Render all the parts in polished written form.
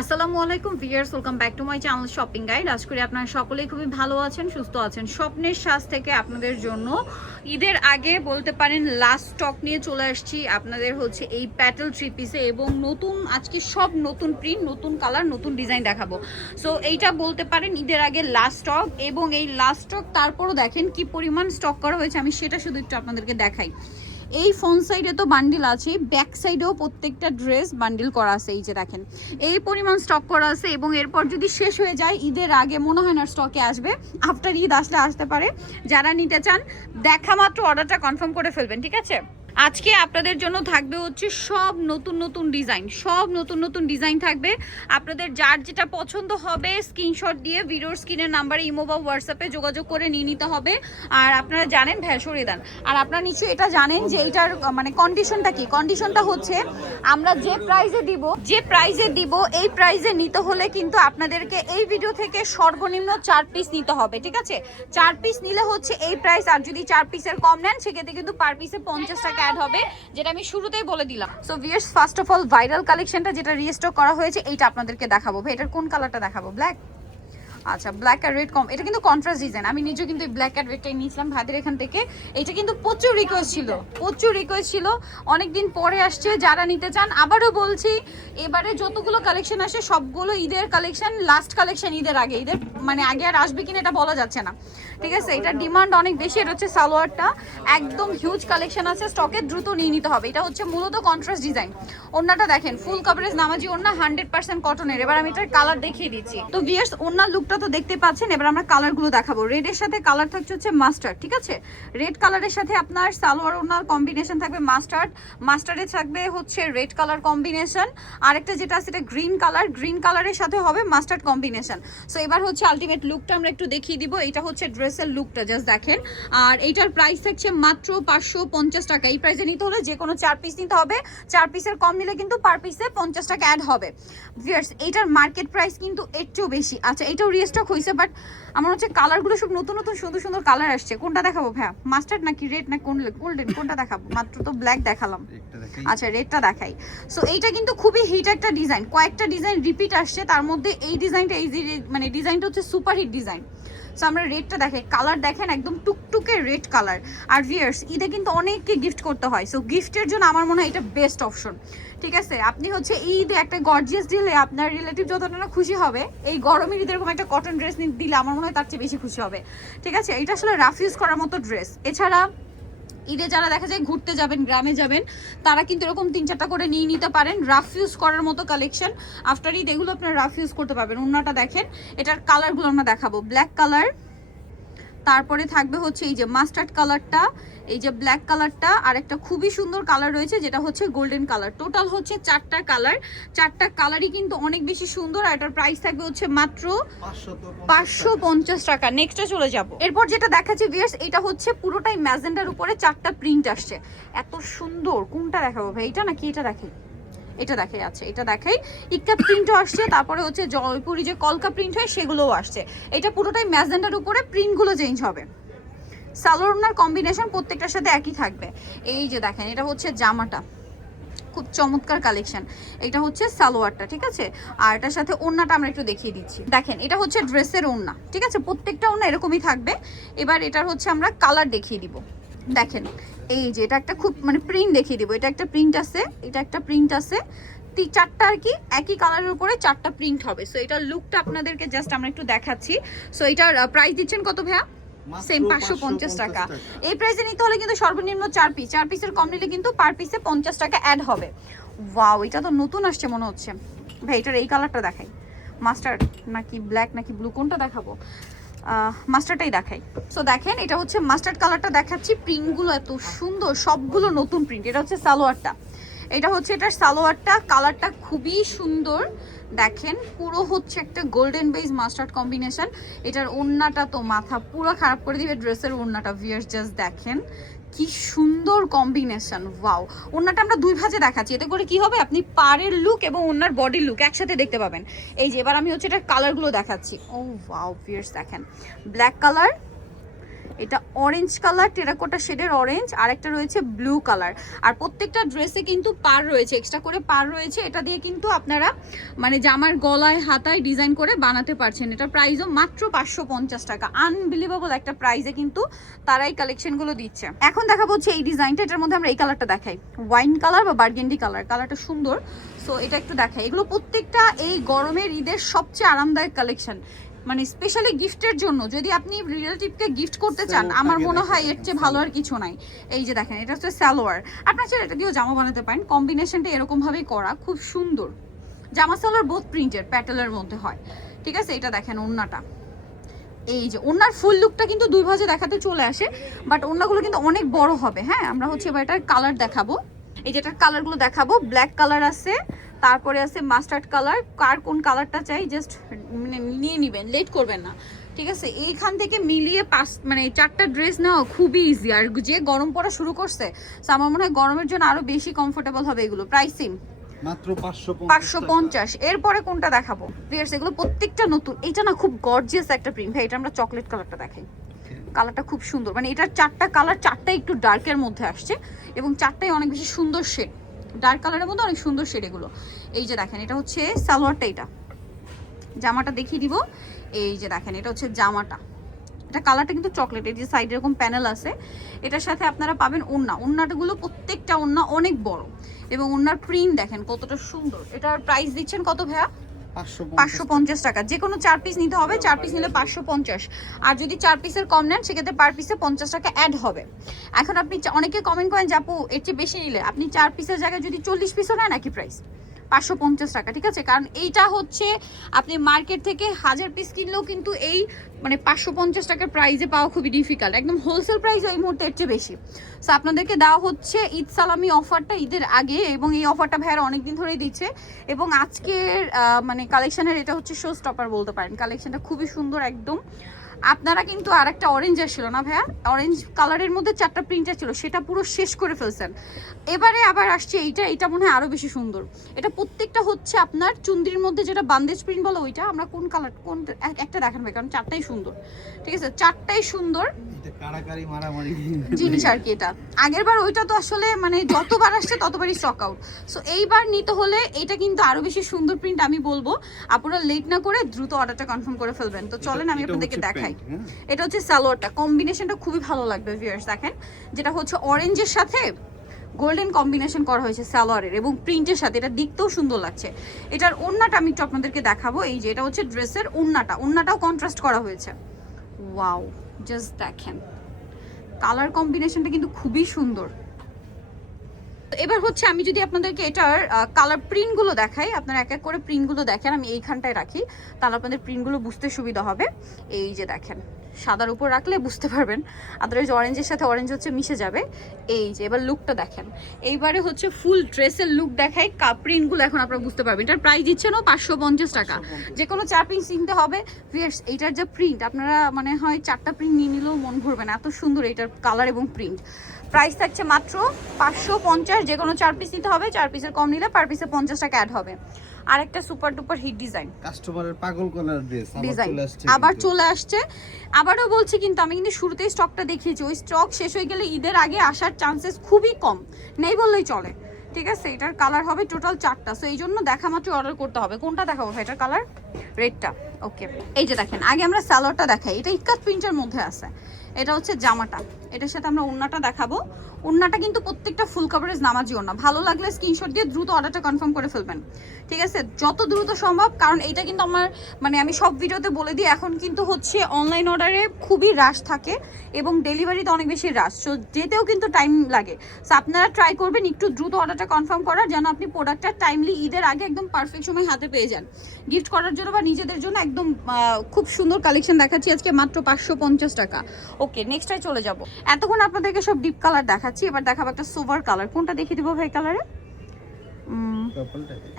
আসসালামু আলাইকুম viewers, welcome back to my channel shopping guide. আশা করি আপনারা সকলেই খুবই ভালো আছেন, সুস্থ আছেন। স্বপ্নের সাজ থেকে আপনাদের জন্য ঈদের আগে বলতে পারেন লাস্ট স্টক নিয়ে চলে আসছি। আপনাদের হচ্ছে এই প্যাটেল থ্রি পিসে এবং নতুন আজকে সব নতুন প্রিন্ট, নতুন কালার, নতুন ডিজাইন দেখাবো। সো এইটা বলতে পারেন ঈদের আগে লাস্ট স্টক, এবং এই লাস্ট স্টক তারপরও দেখেন কি পরিমাণ স্টক করা হয়েছে, আমি সেটা শুধু একটু আপনাদেরকে দেখাই। এই ফ্রন্ট সাইডে তো বান্ডিল আছে, ব্যাক সাইডেও প্রত্যেকটা ড্রেস বান্ডিল করা আছে। এই যে দেখেন এই পরিমাণ স্টক করা আছে, এবং এরপর যদি শেষ হয়ে যায় ঈদের আগে মনে হয় না স্টকে আসবে। আফটার ঈদ আসলে আসতে পারে। যারা নিতে চান দেখা মাত্র অর্ডারটা কনফার্ম করে ফেলবেন, ঠিক আছে? আজকে আপনাদের জন্য থাকবে হচ্ছে সব নতুন নতুন ডিজাইন, সব নতুন নতুন ডিজাইন থাকবে। আপনাদের যার যেটা পছন্দ হবে স্ক্রিনশট দিয়ে ভিডিওর স্ক্রিনের নাম্বারে ইমো বা হোয়াটসঅ্যাপে যোগাযোগ করে নিয়ে নিতে হবে। আর আপনারা জানেন ভ্যাসরি দান, আর আপনারা নিশ্চয়ই এটা জানেন যে এইটার মানে কন্ডিশনটা কি। কন্ডিশনটা হচ্ছে আমরা যে প্রাইজে দিব এই প্রাইজে নিতে হলে কিন্তু আপনাদেরকে এই ভিডিও থেকে সর্বনিম্ন 4 পিস নিতে হবে, ঠিক আছে? 4 পিস নিলে হচ্ছে এই প্রাইস, আর যদি 4 পিসের কম নেন সেক্ষেত্রে কিন্তু পার পিসে 50 টাকা অ্যাড হবে, যেটা আমি শুরুতেই বলে দিলাম। So viewers, first of all viral কালেকশনটা যেটা রিস্টক করা হয়েছে এইটা আপনাদেরকে দেখাবো। ভাই এটার কোন কালারটা দেখাবো? ব্ল্যাক। আচ্ছা, ব্ল্যাক আর রেড এটা কিন্তু কন্ট্রাস্ট ডিজাইন। আমি নিজে কিন্তু এই ব্ল্যাক আর রেডটাই নিয়েছিলাম ভাইদের এখান থেকে। এটা কিন্তু প্রচুর রিকোয়েস্ট ছিল, অনেকদিন পরে আসছে। যারা নিতে চান আবারও বলছি, এবারে যতগুলো কালেকশন আসে সবগুলো ঈদের কালেকশন, লাস্ট কালেকশন ঈদের আগে। ঈদের মানে আগে আর আসবে কিনা এটা বলা যাচ্ছে না, ঠিক আছে? এটার ডিমান্ড অনেক বেশি। এটা হচ্ছে সালোয়ারটা, একদম হিউজ কালেকশন আছে স্টকে, দ্রুত নিয়ে নিতে হবে। এটা হচ্ছে মূলত কন্ট্রাস্ট ডিজাইন। ওড়নাটা দেখেন ফুল কভারেজ নামাজি ওড়না, 100% কটনের। এবার আমি এটার কালার দেখিয়ে দিচ্ছি। তো ভিউয়ার্স, ওড়নার লুকটা তো দেখতে পাচ্ছেন। এবার আমরা কালারগুলো দেখাবো। রেডের সাথে কালার থাকছে হচ্ছে মাস্টার্ড, ঠিক আছে? রেড কালারের সাথে আপনার সালোয়ার ওড়নার কম্বিনেশন থাকবে মাস্টার্ডে থাকবে হচ্ছে রেড কালার কম্বিনেশন। আরেকটা যেটা আছে এটা গ্রিন কালারের সাথে হবে মাস্টার্ড কম্বিনেশন। সো এবার হচ্ছে আলটিমেট লুকটা আমরা একটু দেখিয়ে দিব। এটা হচ্ছে ড্রেসের লুকটা, জাস্ট দেখেন। আর এইটার প্রাইস থাকছে মাত্র 550 টাকা। এই প্রাইসে নিতে হলে যে কোনো 4 পিস নিতে হবে। 4 পিসের কম নিলে কিন্তু পার পিসে 50 টাকা অ্যাড হবে। ভিউয়ার্স, এইটার মার্কেট প্রাইস কিন্তু একটু বেশি। আচ্ছা, এটাও রিস্টক হয়েছে, বাট আমার হচ্ছে কালারগুলো সব নতুন নতুন সুন্দর সুন্দর কালার আসছে। কোনটা দেখাবো ভাইয়া? মাস্টার্ড নাকি রেড না গোল্ডেন, কোনটা দেখাবো? মাত্র তো ব্ল্যাক দেখালাম। আচ্ছা, রেডটা দেখাই। সো এইটা কিন্তু খুবই হিট একটা ডিজাইন, কয়েকটা ডিজাইন রিপিট আসছে, তার মধ্যে এই ডিজাইনটা মানে ডিজাইনটা হচ্ছে সুপার হিট ডিজাইন। সো আমরা রেডটা দেখাই। কালার দেখেন একদম টুকটুকে রেড কালার। আর ভিউয়ার্স, ঈদে কিন্তু অনেককে গিফট করতে হয়, সো গিফটের জন্য আমার মনে হয় এটা বেস্ট অপশন, ঠিক আছে? আপনি হচ্ছে ঈদে একটা গর্জিয়াস দিলে আপনার রিলেটিভ যতটা না খুশি হবে, এই গরমের ঈদের এরকম একটা কটন ড্রেস দিলে আমার মনে হয় তার চেয়ে বেশি খুশি হবে, ঠিক আছে? এটা আসলে রাফ ইউজ করার মতো ড্রেস। এছাড়া ঈদে যারা দেখা যায় ঘুরতে যাবেন, গ্রামে যাবেন, তারা কিন্তু এরকম 3-4টা করে নিয়ে নিতে পারেন। রাফ ইউজ করার মতো কালেকশন। আফটার ঈদ এগুলো আপনার রাফ ইউজ করতে পারবেন। ওড়নাটা দেখেন, এটার কালারগুলো আমরা দেখাবো। ব্ল্যাক কালার, তারপরে থাকবে হচ্ছে এই যে মাস্টার্ড কালারটা, এই যে ব্ল্যাক কালারটা, আর একটা খুবই সুন্দর কালার রয়েছে যেটা হচ্ছে গোল্ডেন কালার। টোটাল হচ্ছে 4টা কালার, 4টা কালারই কিন্তু অনেক বেশি সুন্দর। আর এটার প্রাইস থাকবে হচ্ছে মাত্র 550 টাকা। নেক্সটে চলে যাব। এরপর যেটা দেখাচ্ছি ভিউয়ার্স, এটা হচ্ছে পুরোটাই ম্যাজেন্ডার উপরে 4টা প্রিন্ট আসছে, এত সুন্দর। কোনটা দেখাবো ভাই? এটা নাকি এটা দেখাই? এটা দেখাই। আচ্ছা, এটা দেখাই। ইক্কা প্রিন্টও আসছে, তারপরে হচ্ছে জয়পুরি যে কলকা প্রিন্ট হয় সেগুলোও আসছে। এটা পুরোটাই ম্যাজেন্ডার উপরে, প্রিন্টগুলো চেঞ্জ হবে। সালোয়ার কম্বিনেশন প্রত্যেকটার সাথে একই থাকবে। এই যে দেখেন, এটা হচ্ছে জামাটা, খুব চমৎকার কালেকশন। এটা হচ্ছে সালোয়ারটা, ঠিক আছে? আর এটার সাথে ওড়নাটা আমরা একটু দেখিয়ে দিচ্ছি। দেখেন, এটা হচ্ছে ড্রেসের ওড়না, ঠিক আছে? প্রত্যেকটা ওড়না এরকমই থাকবে। এবার এটার হচ্ছে আমরা কালার দেখিয়ে দিব। দেখেন, এই যে এটা একটা খুব মানে প্রিন্ট দেখিয়ে দিব। এটা একটা প্রিন্ট আছে, এটা একটা প্রিন্ট আছে, 4টা আর কি একই কালারের উপরে 4টা প্রিন্ট হবে। সো এটার লুকটা আপনাদেরকে জাস্ট আমরা একটু দেখাচ্ছি। সো এটার প্রাইস দিচ্ছেন কত ভাইয়া? সেম 550 টাকা। এই প্রাইসে নিতে হলে কিন্তু সর্বনিম্ন 4 পিস, 4 পিসের কম নিলে কিন্তু পার পিসে 50 টাকা অ্যাড হবে। ওয়াও, এটা তো নতুন আসছে মনে হচ্ছে। ভাই এটার এই কালারটা দেখাই। মাস্টার্ড নাকি ব্ল্যাক নাকি ব্লু, কোনটা দেখাবো? মাস্টারটাই দেখাই। সো দেখেন, এটা হচ্ছে মাস্টার্ড কালারটা দেখাচ্ছি। প্রিন্টগুলো এত সুন্দর, সবগুলো নতুন প্রিন্ট। এটা হচ্ছে সালোয়ারটা, এটা হচ্ছে এটার সালোয়ারটা। কালারটা খুবই সুন্দর, দেখেন পুরো হচ্ছে একটা গোল্ডেন বেজ মাস্টার্ড কম্বিনেশন। এটার ওড়নাটা তো মাথা পুরো খারাপ করে দিবে, ড্রেসের ওড়নাটা। ভিউয়ার্স জাস্ট দেখেন কি সুন্দর কম্বিনেশন। ওয়াও, ওড়নাটা আমরা 2 ভাঁজে দেখাচ্ছি, এতে করে কি হবে আপনি পাড়ের লুক এবং ওড়নার বডির লুক একসাথে দেখতে পাবেন। এই যে এবার আমি হচ্ছে এটার কালারগুলো দেখাচ্ছি। ও ওয়াও ভিউয়ার্স, দেখেন ব্ল্যাক কালার, এটা অরেঞ্জ কালার, টেরাকোটা শেডের অরেঞ্জ, আর একটা রয়েছে ব্লু কালার। আর প্রত্যেকটা ড্রেসে কিন্তু পার রয়েছে, এক্সট্রা করে পার রয়েছে। এটা দিয়ে কিন্তু আপনারা মানে জামার গলায় হাতায় ডিজাইন করে বানাতে পারছেন। এটার প্রাইসও মাত্র 550 টাকা। আনবিলিভেবল একটা প্রাইসে কিন্তু তারা এই কালেকশনগুলো দিচ্ছে। এখন দেখাবো হচ্ছে এই ডিজাইনটা, এটার মধ্যে আমরা এই কালারটা দেখাই, ওয়াইন কালার বা বার্গেন্ডি কালার। কালারটা সুন্দর, সো এটা একটু দেখাই। এগুলো প্রত্যেকটা এই গরমের ঈদের সবচেয়ে আরামদায়ক কালেকশন, মানে স্পেশালি গিফটের জন্য। যদি আপনি রিলেটিভকে গিফট করতে চান, আমার মনে হয় এর চেয়ে ভালো আর কিছু নাই। এই যে দেখেন, এটা হচ্ছে সালোয়ার। আপনার চাইলে এটা দিয়েও জামা বানাতে পারেন, কম্বিনেশনটা এরকম ভাবেই করা, খুব সুন্দর। জামা সালোয়ার বোথ প্রিন্টের প্যাটেলের মধ্যে হয়, ঠিক আছে। এটা দেখেন ওড়নাটা, এই যে ওড়নার ফুল লুকটা কিন্তু দুই ভাঁজে দেখাতে চলে আসে, বাট ওড়নাগুলো কিন্তু অনেক বড় হবে। হ্যাঁ, আমরা হচ্ছে এবার এটার কালার দেখাবো। এই যেটার কালারগুলো দেখাবো, ব্ল্যাক কালার আছে, তারপরে আছে মাস্টার্ড কালার। কার কোন কালারটা চাই জাস্ট মানে নিয়ে নেবেন, লেট করবেন না, ঠিক আছে। এইখান থেকে মিলিয়ে মানে 4টা ড্রেস নেওয়া খুবই ইজি। আর যে গরম পড়া শুরু করছে, আমার মনে হয় গরমের জন্য আরো বেশি কমফোর্টেবল হবে এগুলো। প্রাইসিং মাত্র 550। এরপরে কোনটা দেখাবো ভিউয়ার্স, এগুলো প্রত্যেকটা নতুন। এটা না খুব গর্জিয়াস একটা প্রিন্ট ভাই। এটা আমরা চকলেট কালারটা দেখাই, কালারটা খুব সুন্দর। মানে এটার 4টা কালার, 4টাই একটু ডার্কের মধ্যে আসছে এবং 4টাই অনেক বেশি সুন্দর শেড, ডার্ক কালারের মধ্যে অনেক সুন্দর শেড এগুলো। এই যে দেখেন, এটা হচ্ছে সালোয়ারটা, এটা জামাটা দেখিয়ে দিব। এই যে দেখেন, এটা হচ্ছে জামাটা, এটা কালারটা কিন্তু চকলেট। এই যে সাইডে এরকম প্যানেল আছে। এটার সাথে আপনারা পাবেন ওড়না। ওড়নাগুলো প্রত্যেকটা ওড়না অনেক বড় এবং ওড়নার প্রিন্ট দেখেন কতটা সুন্দর। এটার প্রাইস দিচ্ছেন কত ভাইয়া? 550 টাকা। যে কোনো 4 পিস নিতে হবে, 4 পিস নিলে 550। আর যদি 4 পিসের কম নেন সেক্ষেত্রে পার পিসে 50 টাকা অ্যাড হবে। এখন আপনি অনেকে কমেন্ট করেন যে আপু এর চেয়ে বেশি নিলে, আপনি 4 পিসের জায়গায় যদি 40 পিসও নেন একই প্রাইস, 550 টাকা, ঠিক আছে। কারণ এইটা হচ্ছে আপনি মার্কেট থেকে 1000 পিস কিনলেও কিন্তু এই মানে 550 টাকার প্রাইসে পাওয়া খুবই ডিফিকাল্ট। একদম হোলসেল প্রাইস এই মুহূর্তে এর চেয়ে বেশি। সো আপনাদেরকে দেওয়া হচ্ছে ঈদ সালামি অফারটা ঈদের আগে, এবং এই অফারটা ভাইয়ার অনেকদিন ধরেই দিচ্ছে। এবং আজকের মানে কালেকশনের এটা হচ্ছে শো স্টপার বলতে পারেন। কালেকশনটা খুবই সুন্দর একদম। আপনারা কিন্তু আর একটা অরেঞ্জ আসছিল না ভাইয়া, অরেঞ্জ কালারের মধ্যে 4টা প্রিন্টার ছিল, সেটা পুরো শেষ করে ফেলছেন। এবারে আবার আসছে এটা মনে হয় আরো বেশি সুন্দর। এটা প্রত্যেকটা হচ্ছে আপনার চুন্দির মধ্যে যেটা বান্দেজ প্রিন্ট বলো, ওইটা আমরা কোন কালার কোন একটা দেখান ভাই, কারণ 4টাই সুন্দর, ঠিক আছে। 4টাই সুন্দর জিনিস আর কি। এটা আগের বার ওইটা তো আসলে মানে যতবার আসছে ততবারই স্টক আউট। সো এইবার নিতে হলে এটা কিন্তু আরো বেশি সুন্দর প্রিন্ট। আমি বলবো আপনারা লেট না করে দ্রুত অর্ডারটা কনফার্ম করে ফেলবেন। তো চলেন আমি আপনাদেরকে দেখাই। এটা হচ্ছে সালোয়ারটা, কম্বিনেশনটা খুবই ভালো লাগবে ভিউয়ার্স। দেখেন, যেটা হচ্ছে অরেঞ্জের সাথে গোল্ডেন কম্বিনেশন করা হয়েছে সালোয়ারের এবং প্রিন্টের সাথে, এটা দেখতেও সুন্দর লাগছে। এটার ওড়নাটা আমি একটু আপনাদেরকে দেখাবো। এই যে এটা হচ্ছে ড্রেসের ওড়নাটাও কন্ট্রাস্ট করা হয়েছে। ওয়াও, জাস্ট দেখেন কালার কম্বিনেশনটা কিন্তু খুবই সুন্দর। এবার হচ্ছে আমি যদি আপনাদেরকে এটার কালার প্রিন্টগুলো দেখাই, আপনারা এক এক করে প্রিন্টগুলো দেখেন। আমি এইখানটায় রাখি, তাহলে আপনাদের প্রিন্টগুলো বুঝতে সুবিধা হবে। এই যে দেখেন, সাদার উপর রাখলে বুঝতে পারবেন, আদারওয়াইজ অরেঞ্জের সাথে অরেঞ্জ হচ্ছে মিশে যাবে। এই যে এবার লুকটা দেখেন, এইবারে হচ্ছে ফুল ড্রেসের লুক দেখাই, প্রিন্টগুলো এখন আপনারা বুঝতে পারবেন। এটার প্রাইস দিচ্ছে না 550 টাকা। যে কোনো 4 পিস কিনতে হবে। এইটার যে প্রিন্ট, আপনারা মানে হয় 4টা প্রিন্ট নিয়ে নিলেও মন ভরবে না, এত সুন্দর এটার কালার এবং প্রিন্ট। প্রাইস থাকছে মাত্র 550। যে কোনো 4 পিস নিতে হবে, 4 পিসের কম নিলে পার পিসে 50 টাকা অ্যাড হবে। আরেকটা সুপার ডুপার হিট ডিজাইন, কাস্টমারের পাগল করার ড্রেস আবার চলে আসছে। আবারও বলছি, কিন্তু আমি কিন্তু শুরুতেই স্টকটা দেখিয়েছি, ওই স্টক শেষ হয়ে গেলে ঈদের আগে আসার চান্সেস খুবই কম, নেই বললেই চলে, ঠিক আছে। এটার কালার হবে টোটাল 4টা। সো এই জন্য দেখা মাত্র অর্ডার করতে হবে। কোনটা দেখাবো ভাই? এটার কালার রেডটা, ওকে। এই যে দেখেন, আগে আমরা সালোয়ারটা দেখাই, এটা ইকাত প্রিন্টের মধ্যে আছে। এটা হচ্ছে জামাটা, এটার সাথে আমরা ওড়নাটা দেখাবো। ওড়নাটা কিন্তু প্রত্যেকটা ফুল কভারেজ নামাজি ওড়না। ভালো লাগলে স্ক্রিনশট দিয়ে দ্রুত অর্ডারটা কনফার্ম করে ফেলবেন, ঠিক আছে, যত দ্রুত সম্ভব। কারণ এটা কিন্তু আমার মানে আমি সব ভিডিওতে বলে দিই, এখন কিন্তু হচ্ছে অনলাইন অর্ডারে খুবই রাশ থাকে এবং ডেলিভারিতে অনেক বেশি রাশ, সো যেতেও কিন্তু টাইম লাগে। সো আপনারা ট্রাই করবেন একটু দ্রুত অর্ডারটা কনফার্ম করার, যেন আপনি প্রোডাক্টটা টাইমলি ঈদের আগে একদম পারফেক্ট সময় হাতে পেয়ে যান, গিফট করার জন্য বা নিজেদের জন্য। একদম খুব সুন্দর কালেকশন দেখাচ্ছি আজকে মাত্র 550 টাকা। ওকে, নেক্সটটাই চলে যাব। এতক্ষণ আপনাদেরকে সব ডিপ কালার দেখাচ্ছি, এবার দেখাবো একটা সোভার কালার। কোনটা দেখিয়ে দেবো ভাই কালারে?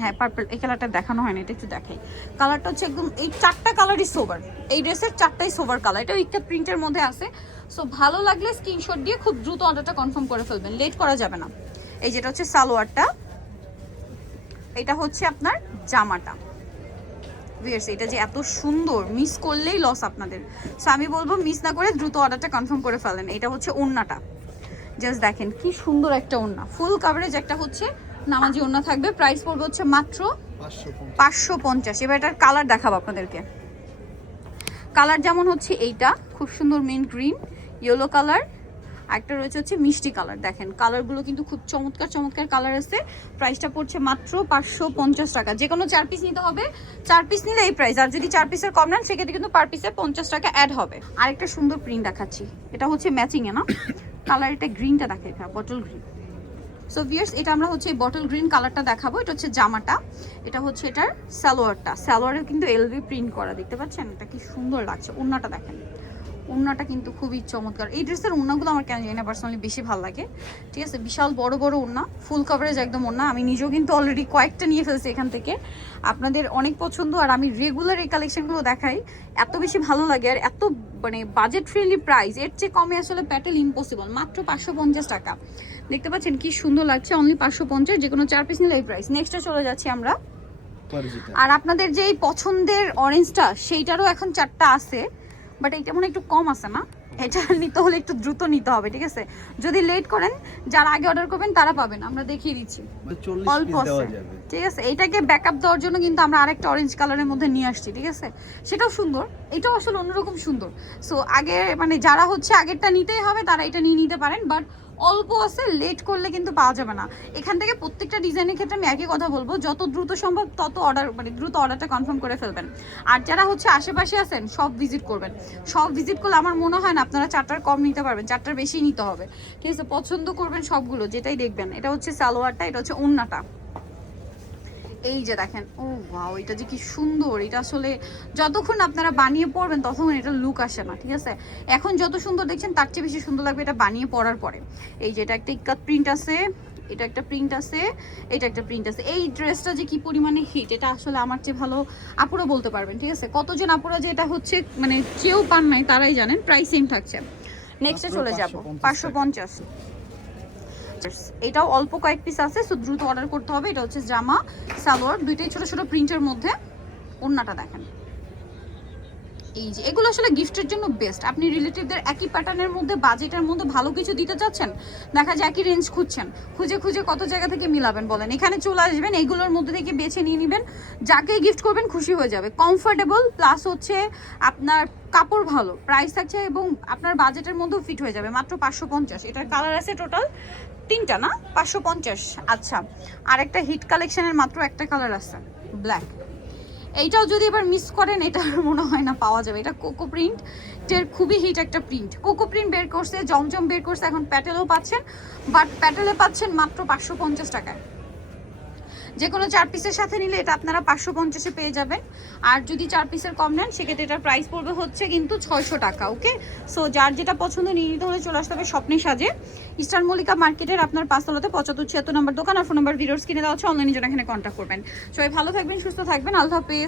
হ্যাঁ, পার্পল। এই কালারটা দেখানো হয়নি, এটা একটু দেখাই। কালারটা হচ্ছে একদম এই 4টা কালারই সোভার। এই ড্রেসের 4টাই সোভার কালার। এটা ইকাত প্রিন্টের মধ্যে আছে। সো ভালো লাগলে স্ক্রিনশট দিয়ে খুব দ্রুত অর্ডারটা কনফার্ম করে ফেলবেন, লেট করা যাবে না। এই যেটা হচ্ছে সালোয়ারটা, এটা হচ্ছে আপনার জামাটা। ভিউয়ার্স এটা যে এত সুন্দর, মিস করলেই লস আপনাদের। সো আমি বলবো মিস না করে দ্রুত অর্ডারটা কনফার্ম করে ফেলেন। এটা হচ্ছে ওড়নাটা, জাস্ট দেখেন কি সুন্দর একটা ওড়না, ফুল কভারেজ একটা হচ্ছে নামাজি ওড়না থাকবে। প্রাইস পড়বে হচ্ছে মাত্র 550। এবার এটার কালার দেখাবো আপনাদেরকে। কালার যেমন হচ্ছে এইটা খুব সুন্দর মিন্ট গ্রিন, ইয়েলো কালার, একটা রয়েছে হচ্ছে মিষ্টি কালার। দেখেন কালারগুলো কিন্তু খুব চমৎকার চমৎকার কালার আছে। প্রাইসটা পড়ছে মাত্র 550 টাকা। যে কোনো 4 পিস নিতে হবে, 4 পিস নিলে এই প্রাইস। আর যদি 4 পিসের কম নেন সেক্ষেত্রে কিন্তু পার পিসে 50 টাকা অ্যাড হবে। আরেকটা সুন্দর প্রিন্ট দেখাচ্ছি, এটা হচ্ছে ম্যাচিংয়ে না কালার, এটা গ্রিনটা দেখে, বটল গ্রিন। সো ভিউয়ার্স এটা আমরা হচ্ছে বটল গ্রিন কালারটা দেখাবো। এটা হচ্ছে জামাটা, এটা হচ্ছে এটার সালোয়ারটা। সালোয়ারে কিন্তু এলভি প্রিন্ট করা, দেখতে পাচ্ছেন এটা কি সুন্দর লাগছে। ওড়নাটা দেখেন, ওড়নাটা কিন্তু খুবই চমৎকার। এই ড্রেসের ওড়নাগুলো আমার কেন জানি না পার্সোনালি বেশি ভালো লাগে, ঠিক আছে। বিশাল বড় বড় ওড়না, ফুল কভারেজ একদম ওড়না। আমি নিজেও কিন্তু অলরেডি কয়েকটা নিয়ে ফেলছি এখান থেকে। আপনাদের অনেক পছন্দ, আর আমি রেগুলার এই কালেকশনগুলো দেখাই, এত বেশি ভালো লাগে। আর এত মানে বাজেট ফ্রেন্ডলি প্রাইস, এর চেয়ে কমে আসলে প্যাটেল ইম্পসিবল। মাত্র 550 টাকা, দেখতে পাচ্ছেন কি সুন্দর লাগছে, অনলি 550। যে কোনো 4 পিস নিলে এই প্রাইস। নেক্সটে চলে যাচ্ছি আমরা। আর আপনাদের যে এই পছন্দের অরেঞ্জটা, সেইটারও এখন 4টা আছে, বাট এইটা মনে একটু কম আছে না। এটা নিতে হলে একটু দ্রুত নিতে হবে, ঠিক আছে। যদি লেট করেন, যারা আগে অর্ডার করবেন তারা পাবেন, আমরা দেখিয়ে দিচ্ছি অল্প আছে, ঠিক আছে। এইটাকে ব্যাকআপ দেওয়ার জন্য কিন্তু আমরা আরেকটা অরেঞ্জ কালারের মধ্যে নিয়ে আসছি, ঠিক আছে। সেটাও সুন্দর, এটাও আসলে অন্যরকম সুন্দর। সো আগে মানে যারা হচ্ছে আগেরটা নিতেই হবে তারা এটা নিয়ে নিতে পারেন, বাট অল্প আছে, লেট করলে কিন্তু পাওয়া যাবে না। এখান থেকে প্রত্যেকটা ডিজাইনের ক্ষেত্রে আমি একই কথা বলবো, যত দ্রুত সম্ভব তত অর্ডার মানে দ্রুত অর্ডারটা কনফার্ম করে ফেলবেন। আর যারা হচ্ছে আশেপাশে আছেন সব ভিজিট করবেন। সব ভিজিট করলে আমার মনে হয় না আপনারা 4টার কম নিতে পারবেন, 4টার বেশি নিতে হবে, ঠিক আছে। পছন্দ করবেন সবগুলো, যেটাই দেখবেন। এটা হচ্ছে সালোয়ারটা, এটা হচ্ছে ওড়নাটা। এই যে দেখেন, ও ওয়াও, এটা যে কি সুন্দর। এটা আসলে যতক্ষণ আপনারা বানিয়ে পড়বেন ততক্ষণ এটা লুক আসে না, ঠিক আছে। এখন যত সুন্দর দেখছেন তার চেয়ে বেশি সুন্দর লাগবে এটা বানিয়ে পড়ার পরে। এই যে এটা একটা ইক্কাত প্রিন্ট আছে, এটা একটা প্রিন্ট আছে, এটা একটা প্রিন্ট আছে। এই ড্রেসটা যে কি পরিমাণে হিট, এটা আসলে আমার চেয়ে ভালো আপুরা বলতে পারবেন, ঠিক আছে। কতজন আপুরা যে এটা হচ্ছে মানে কেউ পান নাই তারাই জানেন। প্রাইস সেম থাকছে। নেক্সটে চলে যাব 550। এটাও অল্প কয়েক পিস আছে, সো দ্রুত অর্ডার করতে হবে। এটা হচ্ছে জামা সালোয়ার, দুইটাই ছোট ছোট প্রিন্টের মধ্যে। ওড়নাটা দেখেন, এই যে এগুলো আসলে গিফটের জন্য বেস্ট। আপনি রিলেটিভদের একই প্যাটার্নের মধ্যে বাজেটের মধ্যে ভালো কিছু দিতে চাচ্ছেন, দেখা যায় একই রেঞ্জ খুঁজছেন, খুঁজে খুঁজে কত জায়গা থেকে মিলাবেন বলেন। এখানে চলে আসবেন, এগুলোর মধ্যে থেকে বেছে নিয়ে নেবেন, যাকে গিফট করবেন খুশি হয়ে যাবে। কমফোর্টেবল প্লাস হচ্ছে আপনার কাপড় ভালো, প্রাইস থাকছে এবং আপনার বাজেটের মধ্যেও ফিট হয়ে যাবে। মাত্র 550। এটার কালার আছে টোটাল 3টা না, 550। আচ্ছা, আরেকটা হিট কালেকশনের মাত্র একটা কালার আছে, ব্ল্যাক। এইটাও যদি এবার মিস করেন, এটা মনে হয় না পাওয়া যাবে। এটা কোকো প্রিন্টের খুবই হিট একটা প্রিন্ট। কোকো প্রিন্ট বের করছে, জমজম বের করছে, এখন প্যাটেলও পাচ্ছেন, বাট প্যাটেলে পাচ্ছেন মাত্র 550 টাকায়। যে কোনো 4 পিসের সাথে নিলে এটা আপনারা 550-এ পেয়ে যাবেন। আর যদি 4 পিসের কম নেন সেক্ষেত্রে এটার প্রাইস পড়বে হচ্ছে কিন্তু 600 টাকা। ওকে, সো যার যেটা পছন্দ নিয়ে নিতে হলে চলে আসতে হবে স্বপ্নের সাজে, ইস্টার্ন মল্লিকা মার্কেটের আপনার 5 তলাতে 7576 নম্বর দোকান। আর ফোন নাম্বার ভিডিওস কিনে দেওয়া হচ্ছে, অনলাইনে জন্য এখানে কন্ট্যাক্ট করবেন। সবাই ভালো থাকবেন, সুস্থ থাকবেন, আল্লাহ হাফেজ।